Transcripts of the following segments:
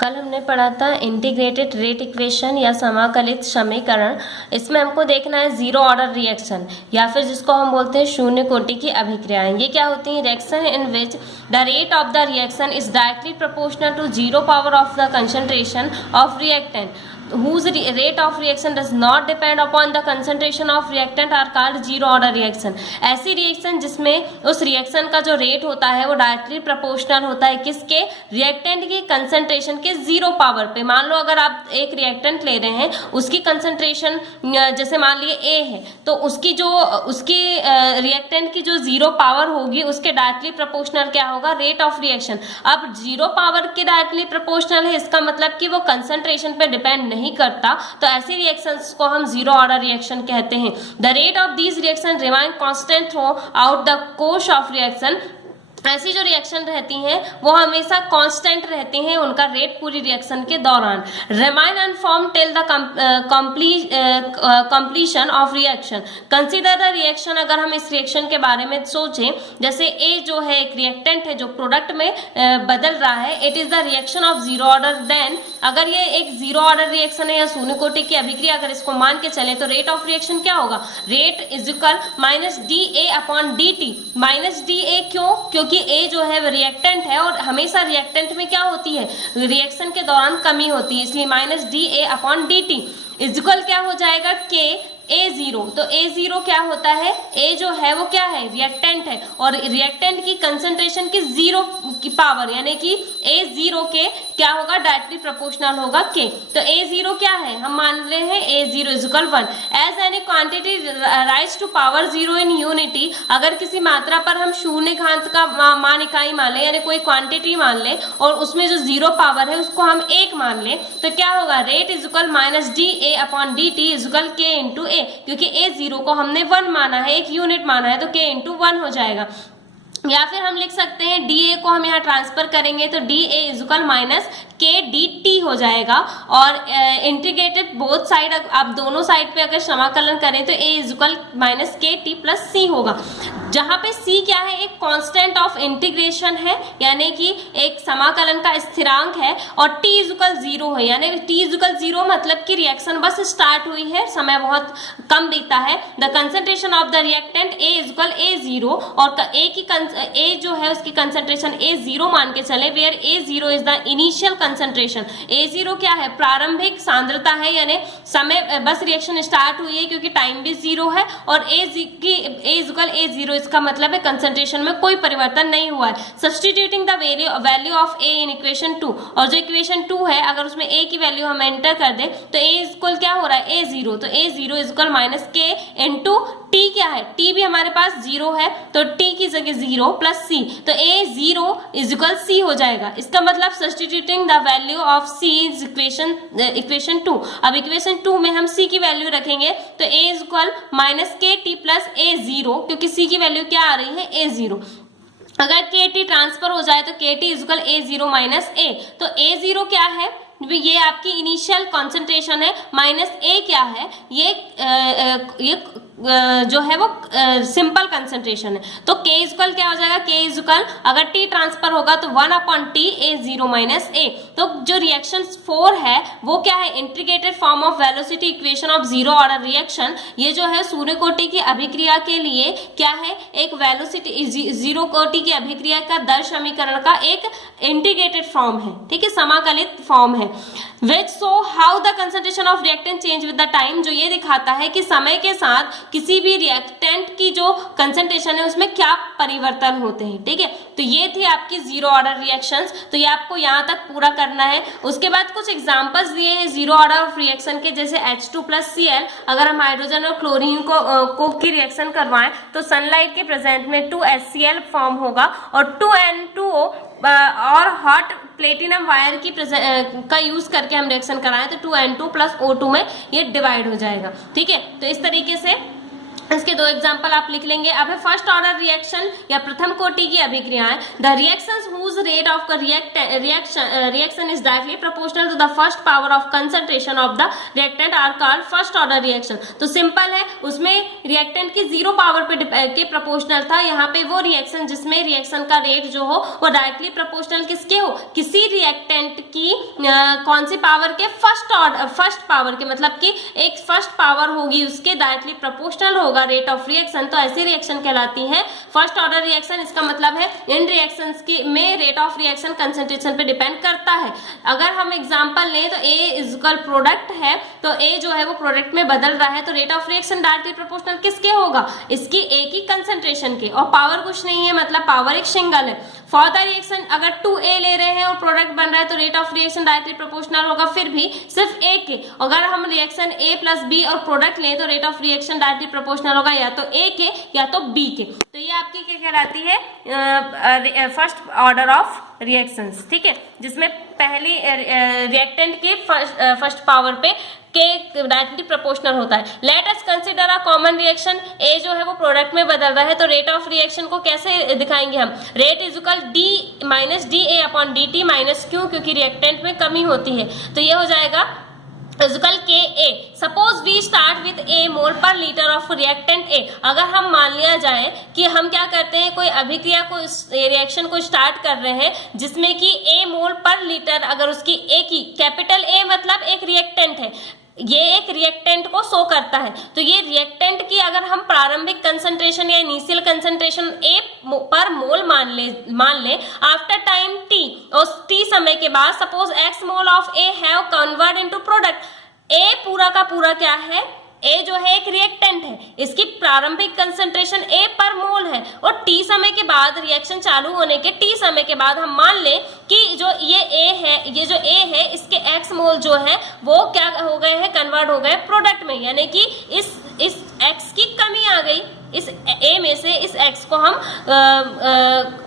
कल हमने पढ़ा था इंटीग्रेटेड रेट इक्वेशन या समाकलित समीकरण। इसमें हमको देखना है जीरो ऑर्डर रिएक्शन या फिर जिसको हम बोलते हैं शून्य कोटि की अभिक्रियाएं। ये क्या होती हैं? Reaction in which the rate of the reaction is directly proportional to zero power of the concentration of reactant whose rate of reaction does not depend upon the concentration of reactant are called zero order reaction। ऐसी reaction जिसमें उस reaction का जो rate होता है वो directly proportional होता है किसके? रिएक्टेंट के कंसंट्रेशन के जीरो पावर पे। मान लो अगर आप एक रिएक्टेंट ले रहे हैं, उसकी कंसंट्रेशन जैसे मान लिए A है, तो उसकी रिएक्टेंट की जो जीरो पावर होगी उसके डायरेक्टली प्रोपोर्शनल क्या होगा? Rate of reaction. अब जीरो पावर के डायरेक्टली प्रोपोर्शनल है, इसका मतलब कि वो कंसंट्रेशन पे डिपेंड नहीं करता, तो ऐसी रिएक्शंस को हम जीरो ऑर्डर रिएक्शन कहते हैं। The rate of these reaction remain constant through out the course of reaction. ऐसी जो रिएक्शन रहती हैं वो हमेशा कांस्टेंट रहती हैं, उनका रेट पूरी रिएक्शन के दौरान। Remain uniform till the completion of reaction. Consider the reaction. अगर हम इस रिएक्शन के बारे में सोचें, जैसे ए जो है एक रिएक्टेंट है जो प्रोडक्ट में बदल रहा है, it is the reaction of zero order. Then अगर ये एक जीरो ऑर्डर रिएक्शन है या शून्य कोटि की अभिक्रिया, अगर इसको मान के चले तो रेट ऑफ रिएक्शन क्या होगा? Rate is equal minus D A upon D T. Minus D A क्यों? क्योंकि A जो है रिएक्टेंट है और हमेशा रिएक्टेंट में क्या होती है? रिएक्शन के दौरान कमी होती है, इसलिए minus D A upon D T equal क्या हो जाएगा? के A0। तो A0 क्या होता है? A जो है वो क्या है? रिएक्टेंट है और रिएक्टेंट की कंसंट्रेशन की जीरो की पावर यानी कि A0 के क्या होगा? डायरेक्टली प्रोपोर्शनल होगा K। तो A0 क्या है? हम मान रहे हैं A0 equal 1। As any quantity raise to power zero in unity. अगर किसी मात्रा पर हम शून्य घात का मान इकाई मान लें, यानी कोई क्वांटिटी मान लें और उसमें जो जीरो पावर है उसको हम 1 मान लें, तो क्या होगा? Rate is equal minus D A upon D T equal के इंटू ए। क्योंकि A0 को हमने 1 माना है, एक यूनिट माना है, तो K इंटू 1 हो जाएगा। या फिर हम लिख सकते हैं DA को हम यहाँ ट्रांसफर करेंगे तो DA इक्वल माइनस के डी टी हो जाएगा। और इंटीग्रेटेड बोथ साइड, आप दोनों साइड पे अगर समाकलन करें तो A इक्वल माइनस के टी प्लस सी होगा, जहाँ पे C क्या है? एक कांस्टेंट ऑफ इंटीग्रेशन है, यानी कि एक समाकलन का स्थिरांक है, और T इक्वल 0 है, यानी T इक्वल 0 मतलब कि रिएक्शन बस स्टार्ट हुई है, समय बहुत कम बीता है। The concentration of the reactant A equal A0 और A जो है उसकी कंसंट्रेशन A0 मान के चले, where A0 is the initial concentration. A0 क्या है? प्रारंभिक सांद्रता है, यानी समय बस रिएक्शन स्टार्ट हुई है क्योंकि टाइम भी 0 है, और A इक्वल A0 इसका मतलब है कंसंट्रेशन में कोई परिवर्तन नहीं हुआ है। Substituting the value of A in equation 2, और जो इक्वेशन 2 है अगर उसमें A की वैल्यू हम एंटर कर दें तो A इक्वल क्या हो रहा है? A0। तो A0 इक्वल माइनस के इंटू T क्या है? T भी हमारे पास 0 है, तो T की जगह 0 प्लस C, तो A0 इक्वल C हो जाएगा। इसका मतलब substituting the value of C is equation 2। अब इक्वेशन 2 में हम C की वैल्यू रखेंगे तो A इक्वल माइनस के टी प्लस A0, क्योंकि C की वैल्यू क्या आ रही है? A0। अगर के टी ट्रांसफर हो जाए तो के T equal A0 minus A। तो A0 क्या है? ये आपकी इनिशियल कॉन्सेंट्रेशन है, माइनस A क्या है? ये जो है वो सिंपल कंसंट्रेशन है। तो K इक्वल क्या हो जाएगा? K इक्वल अगर T ट्रांसफर होगा तो 1 upon T A0 minus A। तो जो रिएक्शन 4 है वो क्या है? Integrated form of velocity equation of zero order reaction. ये जो है शून्य कोटि की अभिक्रिया के लिए क्या है? एक वेलोसिटी जीरो कोटि की अभिक्रिया का दर समीकरण का एक इंटीग्रेटेड फॉर्म है, ठीक है, समाकलित फॉर्म है। Which show how the concentration of reactant change with the time, जो ये दिखाता है कि समय के साथ किसी भी रिएक्टेंट की जो कंसंट्रेशन है उसमें क्या परिवर्तन होते हैं, ठीक है। तो ये थी आपकी जीरो ऑर्डर रिएक्शंस, तो ये आपको यहाँ तक पूरा करना है। उसके बाद कुछ एग्जांपल्स दिए हैं जीरो ऑर्डर ऑफ रिएक्शन के, जैसे H2 प्लस Cl। अगर हम हाइड्रोजन और क्लोरीन को की रिएक्शन करवाएं तो सनलाइट के प्रेजेंट में 2HCl फॉर्म होगा, और 2N2O और हॉट प्लेटिनम वायर की का यूज करके हम रिएक्शन कराएं तो 2N2 प्लस O2 में ये डिवाइड हो जाएगा, ठीक है। तो इस तरीके से इसके दो एग्जांपल आप लिख लेंगे। अब है फर्स्ट ऑर्डर रिएक्शन या प्रथम कोटि की अभिक्रियाएं। The reactions whose rate of reaction is directly proportional to the first power of concentration of the reactant are called first order reaction. तो सिंपल है, उसमें रिएक्टेंट की 0 पावर पे के प्रोपोर्शनल था। यहाँ पे वो रिएक्शन जिसमें रिएक्शन का रेट जो हो वो डायरेक्टली प्रोपोर्शनल किसके हो, किसी रिएक्टेंट की कौन सी पावर के, फर्स्ट पावर के, मतलब कि एक फर्स्ट पावर होगी उसके डायरेक्टली प्रोपोर्शनल होगा रेट ऑफ रिएक्शन। तो ऐसी रिएक्शन कहलाती है फर्स्ट ऑर्डर रिएक्शन। इसका मतलब है इन रिएक्शंस की में रेट ऑफ रिएक्शन कंसंट्रेशन पे डिपेंड करता है। अगर हम एग्जांपल लें तो A इज इक्वल प्रोडक्ट है, तो A जो है वो प्रोडक्ट में बदल रहा है, तो rate of reaction directly proportional किसके होगा, इसकी A की कंसंट्रेशन के, और पावर कुछ नहीं है, मतलब पावर एक सिंगल है। फॉर द रिएक्शन अगर 2A ले रहे हैं और प्रोडक्ट बन रहा है तो rate of reaction directly proportional होगा, फिर भी सिर्फ A के। अगर हम रिएक्शन A प्लस B और प्रोडक्ट लें तो rate of reaction directly proportional होगा या तो A के या तो B के। तो ये आपकी क्या कहलाती है, फर्स्ट ऑर्डर ऑफ रिएक्शंस, ठीक है, जिसमें पहली रिएक्टेंट के फर्स्ट पावर पे के डायरेक्टली प्रोपोर्शनल होता है। Let us consider a common reaction. A जो है वो प्रोडक्ट में बदल रहा है, तो रेट ऑफ रिएक्शन को कैसे दिखाएंगे हम, rate is equal D minus D A upon D T minus Q, क्योंकि रिएक्टेंट में कमी होती है, तो ये हो जाएगा इक्वल के ए। Suppose we start with A mole per litre of reactant A. अगर हम मान लिया जाए कि हम क्या करते हैं, कोई अभिक्रिया को, रिएक्शन को स्टार्ट कर रहे हैं जिसमें कि ए मोल पर लीटर, अगर उसकी ए की, कैपिटल ए मतलब एक रिएक्टेंट है, ये एक रिएक्टेंट को शो करता है, तो ये रिएक्टेंट की अगर हम प्रारंभिक कंसंट्रेशन या इनिशियल कंसंट्रेशन ए पर मोल मान ले आफ्टर टाइम टी, और टी समय के बाद suppose x mole of A have convert into product. A पूरा का पूरा क्या है, ए जो है एक रिएक्टेंट है, इसकी प्रारंभिक कंसंट्रेशन ए पर मोल है, और टी समय के बाद रिएक्शन चालू होने के टी समय के बाद हम मान लें कि जो ये ए है, ये जो ए है, इसके एक्स मोल जो है वो क्या हो गए हैं, कन्वर्ट हो गए प्रोडक्ट में, यानी कि इस एक्स की कमी आ गई, इस ए में से इस एक्स को हम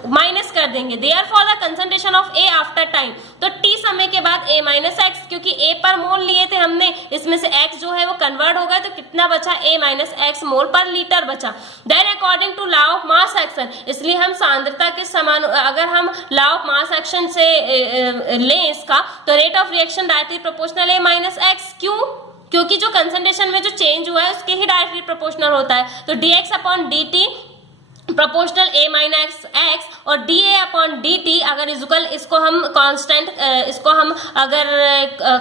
माइनस कर देंगे। Therefore the concentration of A after time, तो टी समय के बाद ए माइनस एक्स, क्योंकि ए पर मोल लिए थे हमने, इसमें से एक्स जो है वो कन्वर्ट हो गया, तो कितना बचा, ए माइनस एक्स मोल पर लीटर बचा। Then according to law of mass action, इसलिए हम सांद्रता के समान, अगर हम लॉ ऑफ मास एक्शन से लें इसका, तो rate of reaction directly proportional A minus x, क्यों, क्योंकि जो कंसंट्रेशन में जो चेंज हुआ है उसके ही डायरेक्टली प्रोपोर्शनल होता है। तो dx upon dt proportional a minus x, और dA अपॉन dt अगर इक्वल, इसको हम कांस्टेंट, इसको हम अगर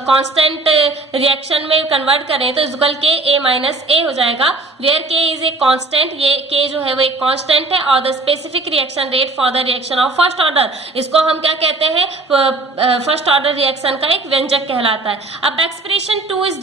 कांस्टेंट रिएक्शन में कन्वर्ट करें तो इक्वल के a माइनस ए हो जाएगा, where k is a constant, ये k जो है वो एक कांस्टेंट है, और the specific reaction rate for the reaction of first order, इसको हम क्या कहते हैं, फर्स्ट ऑर्डर रिएक्शन का एक व्यंजक कहलाता है। अब expression 2 is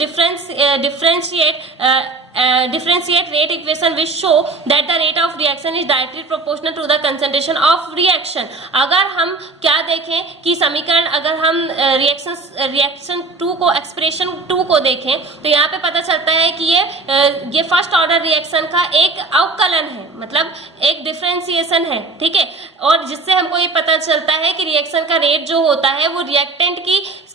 differentiate rate equation which show that the rate of reaction is directly proportional to the concentration of reaction। अगर हम क्या देखें कि समीकरण, अगर हम रिएक्शन 2 को, एक्सप्रेशन 2 को देखें तो यहाँ पे पता चलता है कि ये फर्स्ट ऑर्डर रिएक्शन का एक अवकलन है, मतलब एक डिफरेंशिएशन है, ठीक है, और जिससे हमको ये पता चलता है कि रिएक्शन का रेट जो होता है वो रिएक्टेंट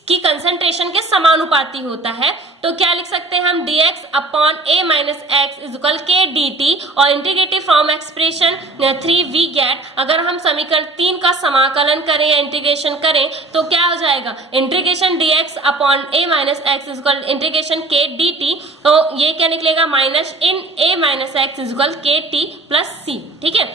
की कंसंट्रेशन के समानुपाती होता है। तो क्या लिख सकते हैं हम, dx upon a minus x is equal k dt, और integrative from expression 3 we get, अगर हम समीकरण 3 का समाकलन करें या इंटीग्रेशन करें तो क्या हो जाएगा, integration dx upon a minus x is equal integration के dt, तो ये क्या निकलेगा, minus in a minus x is equal k T plus सी, ठीक है,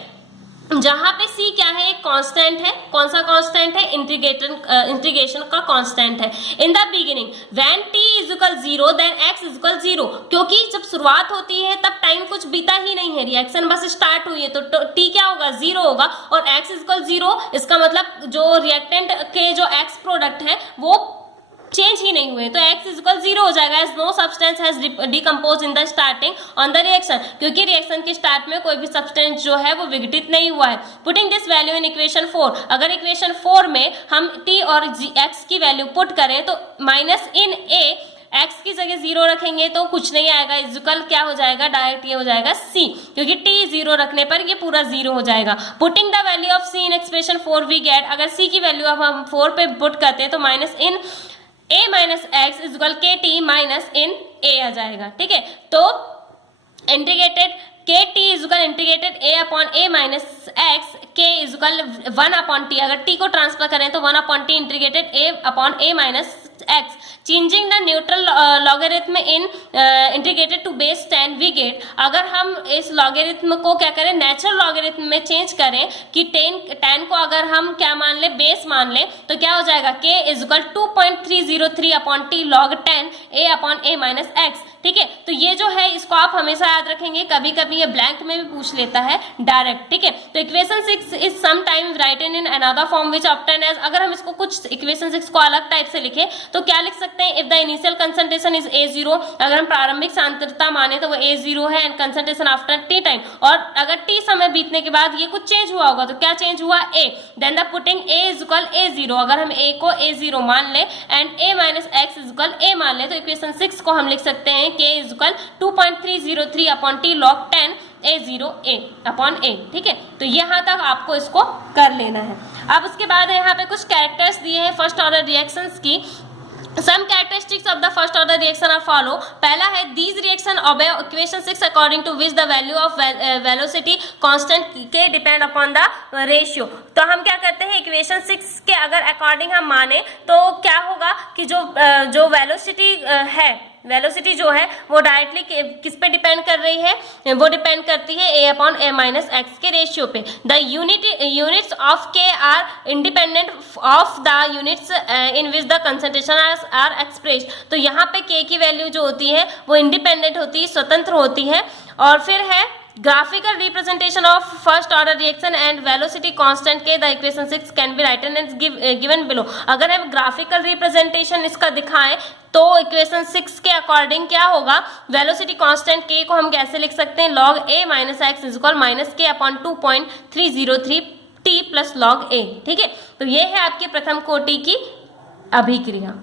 जहां पे c क्या है, एक कांस्टेंट है, कौन सा कांस्टेंट है, इंटीग्रेशन का कांस्टेंट है। In the beginning when t is equal 0 then x is equal 0, क्योंकि जब शुरुआत होती है तब टाइम कुछ बीता ही नहीं है, रिएक्शन बस स्टार्ट हुई है, तो t क्या होगा, 0 होगा, और x इज इक्वल 0, इसका मतलब जो रिएक्टेंट के जो x प्रोडक्ट है वो चेंज ही नहीं हुए, तो x इज इक्वल 0 हो जाएगा, as no substance has decompose in the starting on the reaction, क्योंकि रिएक्शन के स्टार्ट में कोई भी सब्सटेंस जो है वो विघटित नहीं हुआ है। Putting this value in equation 4, अगर इक्वेशन 4 में हम t और x की वैल्यू पुट करें तो माइनस इन a, x की जगह 0 रखेंगे तो कुछ नहीं आएगा, इक्वल क्या हो जाएगा, डायरेक्ट ये हो जाएगा c, क्योंकि t 0 रखने पर ये पूरा 0 हो जाएगा। Putting the value of c in expression 4 we get, अगर c की वैल्यू अब हम 4 पे पुट करते हैं तो minus in a minus x is equal k t minus in a आ जाएगा, ठीक है। तो integrated k t is equal integrated a upon a minus x k is equal 1 upon t, अगर टी को ट्रांसफर करें तो 1 upon t integrated a upon a minus x, changing the neutral logarithm in integrated to base 10 we get, अगर हम इस logarithm को क्या करें नेचुरल लॉगरिथम में चेंज करें कि 10 को अगर हम क्या मान ले बेस मान ले तो क्या हो जाएगा k is equal 2.303 upon T log 10 A upon a minus x. ठीक है, तो ये जो है इसको आप हमेशा याद रखेंगे, कभी कभी ये ब्लैंक में भी पूछ लेता है डायरेक्ट। ठीक है, तो equation 6 is sometime written in another form which obtain as, अगर हम इसको कुछ इक्वेशन 6 को अलग टाइप से लिखें तो क्या लिख सकते हैं, if the initial concentration is A0, अगर हम प्रारंभिक सांद्रता माने तो वो A0 है and concentration after t time, और अगर t समय बीतने के बाद ये कुछ चेंज हुआ होगा तो क्या चेंज हुआ A, then the putting A is equal A0, अगर हम A को A0 मान ले and A minus x is equal A मान ले तो इक्वेशन 6 को हम लिख सकते हैं k is equal 2.303 upon T log 10 A0 A upon A। ठीक है, तो यहाँ तक आपको इसको कर लेना है। अब उसके बाद यहाँ पे कुछ कैरेक्टर्स दिए हैं फर्स्ट ऑर्डर रिएक्शंस की। Some characteristics of the first order reaction are follow। पहला है these reaction obey equation 6 according to which the value of velocity constant k depend upon the ratio। तो हम क्या करते हैं इक्वेशन 6 के अगर अकॉर्डिंग हम माने तो क्या होगा कि जो वेलोसिटी है, वेलोसिटी जो है वो डायरेक्टली किस पे डिपेंड कर रही है, वो डिपेंड करती है a upon a minus x के रेशियो पे। The units of k are independent of the units in which the concentration are express. तो यहाँ पे k की वैल्यू जो होती है वो इंडिपेंडेंट होती है, स्वतंत्र होती है। और फिर है graphical representation of first order reaction and velocity constant के the equation 6 can be written as given below. अगर हम ग्राफिकल रिप्रेजेंटेशन इसका दिखाएं तो इक्वेशन 6 के अकॉर्डिंग क्या होगा, वेलोसिटी कांस्टेंट k को हम कैसे लिख सकते हैं, log a minus x is equal minus k upon 2.303 t plus log a। ठीक है, तो ये है आपकी प्रथम कोटि की अभिक्रिया।